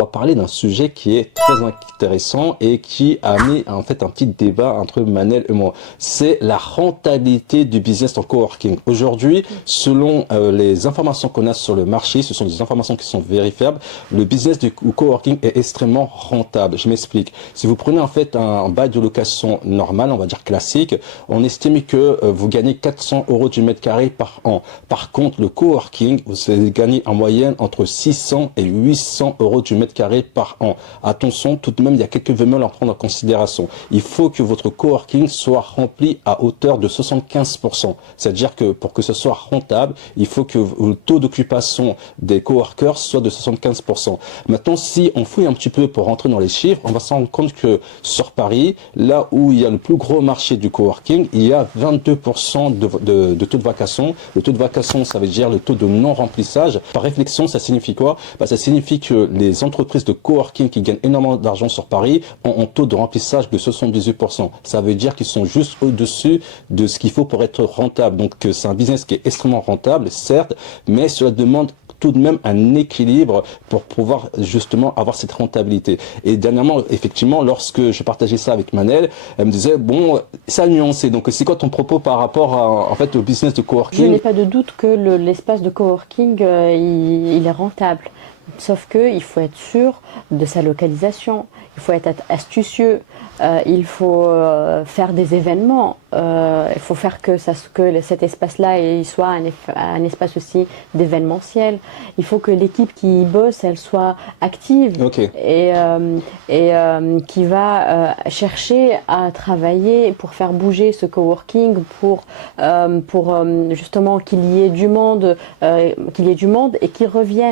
On va parler d'un sujet qui est très intéressant et qui a amené en fait un petit débat entre Manel et moi. C'est la rentabilité du business en coworking. Aujourd'hui, selon les informations qu'on a sur le marché, ce sont des informations qui sont vérifiables, le business du coworking est extrêmement rentable. Je m'explique. Si vous prenez en fait un bail de location normal, on va dire classique, on estime que vous gagnez 400 euros du mètre carré par an. Par contre, le coworking, vous allez gagner en moyenne entre 600 et 800 euros du mètre carré par an. Attention, tout de même, il y a quelques bémols à prendre en considération. Il faut que votre coworking soit rempli à hauteur de 75%. C'est-à-dire que pour que ce soit rentable, il faut que le taux d'occupation des coworkers soit de 75%. Maintenant, si on fouille un petit peu pour rentrer dans les chiffres, on va se rendre compte que sur Paris, là où il y a le plus gros marché du coworking, il y a 22% de taux de vacation. Le taux de vacation, ça veut dire le taux de non-remplissage. Par réflexion, ça signifie quoi? Ça signifie que les entreprises de coworking qui gagnent énormément d'argent sur Paris ont un taux de remplissage de 78%. Ça veut dire qu'ils sont juste au-dessus de ce qu'il faut pour être rentable. Donc c'est un business qui est extrêmement rentable, certes, mais cela demande tout de même un équilibre pour pouvoir justement avoir cette rentabilité. Et dernièrement, effectivement, lorsque je partageais ça avec Manel, elle me disait, bon, ça a nuancé. Donc c'est quoi ton propos par rapport à, en fait, au business de coworking? Je n'ai pas de doute que l'espace de coworking, il est rentable. Sauf qu'il faut être sûr de sa localisation, il faut être astucieux, il faut faire des événements, il faut faire que cet espace-là il soit un espace aussi d'événementiel. Il faut que l'équipe qui y bosse, elle soit active Okay. et qui va chercher à travailler pour faire bouger ce coworking, pour justement qu'il y ait du monde et qu'il revienne.